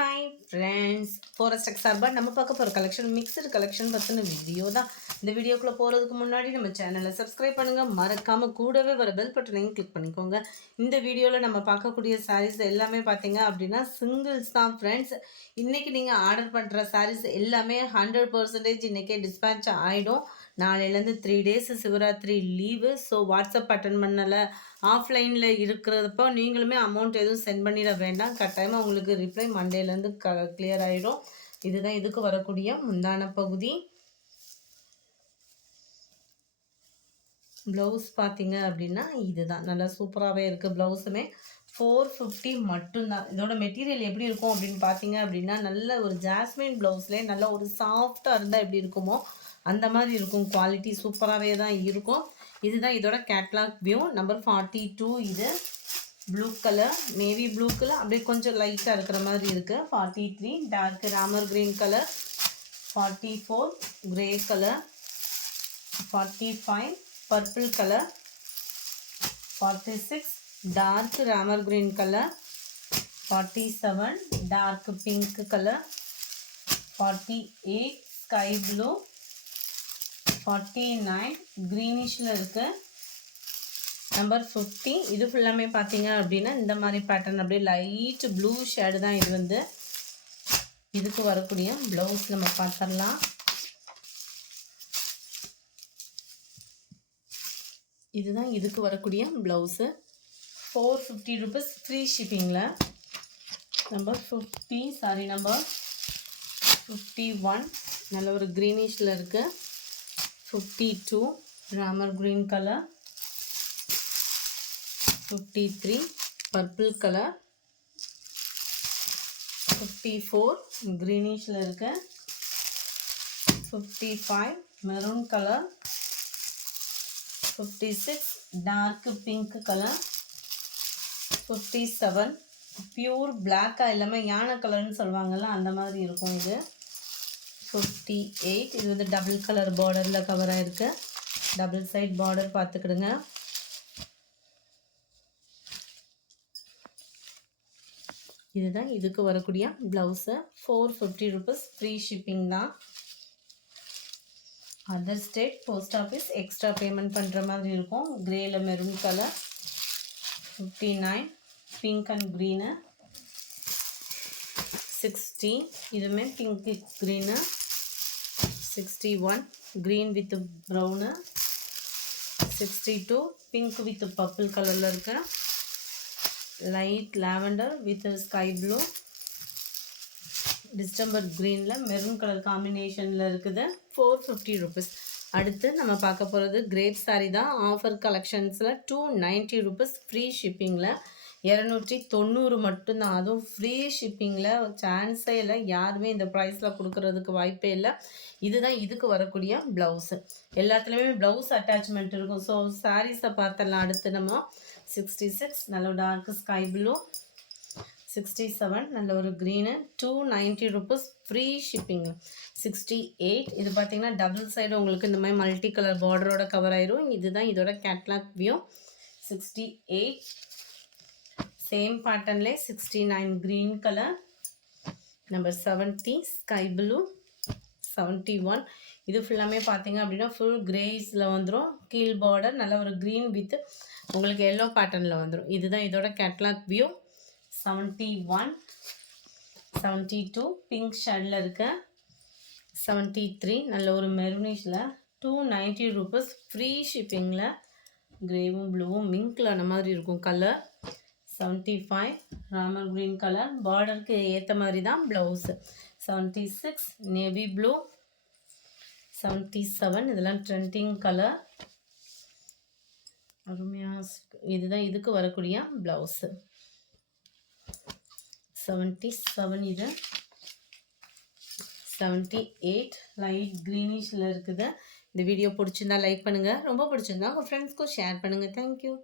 Hi friends, forest X சார்பாக நம்ம பார்க்க போகிற கலெக்ஷன் மிக்சடு கலெக்ஷன் பற்றின வீடியோ தான். இந்த வீடியோக்குள்ளே போகிறதுக்கு முன்னாடி நம்ம சேனலை சப்ஸ்கிரைப் பண்ணுங்கள், மறக்காமல் கூடவே வர பெல் பட்டனையும் கிளிக் பண்ணிக்கோங்க. இந்த வீடியோவில் நம்ம பார்க்கக்கூடிய சாரீஸ் எல்லாமே பார்த்தீங்க அப்படின்னா சிங்கிள்ஸ் தான் ஃப்ரெண்ட்ஸ். இன்றைக்கி நீங்கள் ஆர்டர் பண்ணுற சாரீஸ் எல்லாமே 100% இன்றைக்கே டிஸ்பேட்ச் ஆகிடும். நாளையிலேருந்து 3 days Shivaratri leave. So WhatsApp attend பண்ணலை, ஆஃப்லைனில் இருக்கிறப்போ நீங்களுமே அமௌண்ட் எதுவும் சென்ட் பண்ணிட வேண்டாம். கட்டாயமாக உங்களுக்கு ரிப்ளை மண்டேலேருந்து கிளியர் ஆகிடும். இதுதான் இதுக்கு வரக்கூடிய முந்தான பகுதி. ப்ளவுஸ் பார்த்தீங்க அப்படின்னா இதுதான் நல்லா சூப்பராகவே இருக்குது. ப்ளவுஸுமே 450 மட்டும்தான். இதோட மெட்டீரியல் எப்படி இருக்கும் அப்படின்னு பார்த்தீங்க அப்படின்னா நல்ல ஒரு ஜாஸ்மின் ப்ளவுஸ்லேயே நல்ல ஒரு சாஃப்டாக இருந்தால் எப்படி இருக்குமோ அந்த மாதிரி இருக்கும். குவாலிட்டி சூப்பராகவே தான் இருக்கும். இதுதான் இதோட கேட்லாக் வியூ. நம்பர் 42. இது blue colour, navy blue colour அப்படியே கொஞ்சம் லைட்டாக இருக்கிற மாதிரி இருக்குது. 43 dark Ramar green colour, 44 grey colour, 45 purple colour, 46 dark Ramar green colour, 47 dark pink colour, 48 sky blue, 49 க்ரீனிஷில் இருக்குது. நம்பர் 50 இது ஃபுல்லாமே பார்த்தீங்க அப்படின்னா இந்த மாதிரி பேட்டர்ன் அப்படியே லைட் ப்ளூ ஷேடு தான். இது வந்து இதுக்கு வரக்கூடிய ப்ளவுஸ் நம்ம பார்த்துடலாம். இதுதான் இதுக்கு வரக்கூடிய ப்ளவுஸு. 450 ருபீஸ் ஃப்ரீ ஷிப்பிங்கில். நம்பர் 51 நல்ல ஒரு க்ரீனிஷில் இருக்குது. 52 Ramar green colour, 53 purple colour, 54 க்ரீனிஷில் இருக்கு, 55 maroon colour, 56 dark pink colour, 57 pure பிளாக்காக எல்லாமே யானை கலர்னு சொல்லுவாங்கள்ல அந்த மாதிரி இருக்கும். இது 58 இது வந்து டபுள் கலர் பார்டரில் கவர் ஆகிருக்கு. டபுள் சைட் பார்டர் பார்த்துக்கிடுங்க. இதுதான் இதுக்கு வரக்கூடிய ப்ளவுஸு. 450 ருபீஸ் ஃப்ரீ ஷிப்பிங் தான். Other state post office extra payment பண்ணுற மாதிரி இருக்கும். கிரேயில் maroon colour, 59 pink and green, 60 இதுவுமே pink green, 61 green with brown, 62 pink with purple கலரில் இருக்கு, light lavender with sky blue, distemper க்ரீனில் மெரூன் கலர் காம்பினேஷனில் இருக்குது. 450 ருபீஸ். அடுத்து நம்ம பார்க்க போகிறது கிரேப் சாரீ தான். ஆஃபர் கலெக்ஷன்ஸில் 290 ருபீஸ் ஃப்ரீ ஷிப்பிங்கில். 290 மட்டும்தான். அதுவும் ஃப்ரீ ஷிப்பிங்கில் சான்ஸே இல்லை. யாருமே இந்த ப்ரைஸில் கொடுக்கறதுக்கு வாய்ப்பே இல்லை. இதுதான் இதுக்கு வரக்கூடிய ப்ளவுஸு. எல்லாத்துலேயுமே ப்ளவுஸ் அட்டாச்மெண்ட் இருக்கும். ஸோ சாரீஸை பார்த்தலாம். அடுத்து நம்ம 66 நல்ல டார்க் ஸ்கை ப்ளூ, 67 நல்ல ஒரு க்ரீனு, 290 ருபீஸ் ஃப்ரீ ஷிப்பிங். 68 இது பார்த்தீங்கன்னா டபுள் சைடு உங்களுக்கு இந்த மாதிரி மல்டி கலர் பார்டரோட கவர் ஆயிரும். இதுதான் இதோட கேட்லாக் வியூ. 68 சேம் பேட்டர்ன்லே 69 green colour. Number 70 sky blue, 71 இது ஃபுல்லாமே பார்த்தீங்க அப்படின்னா ஃபுல் கிரேஸில் வந்துடும். கீழ் பார்டர் நல்ல ஒரு க்ரீன் வித் உங்களுக்கு எல்லோ பேட்டர்னில் வந்துடும். இதுதான் இதோட கேட்லாக் வியூ. 71 72 பிங்க் ஷேடில் இருக்க, 73 நல்ல ஒரு மெரூனிஷில், 290 ருபீஸ் ஃப்ரீ ஷிப்பிங்கில். கிரேவும் ப்ளூவும் மிங்க்கில் அந்த மாதிரி இருக்கும் கலர். 75 ராமர் கிரீன் கலர், பார்டருக்கு ஏற்ற மாதிரி தான் ப்ளவுஸு. 76 நேவி ப்ளூ, 77 இதெல்லாம் ட்ரெண்டிங் கலர் அருமையாக. இதுதான் இதுக்கு வரக்கூடிய ப்ளவுஸு. 77 இது. 78 லைட் க்ரீனிஷில் இருக்குது. இந்த வீடியோ பிடிச்சிருந்தா லைக் பண்ணுங்கள். ரொம்ப பிடிச்சிருந்தா உங்கள் ஃப்ரெண்ட்ஸ்க்கும் ஷேர் பண்ணுங்கள். தேங்க்யூ.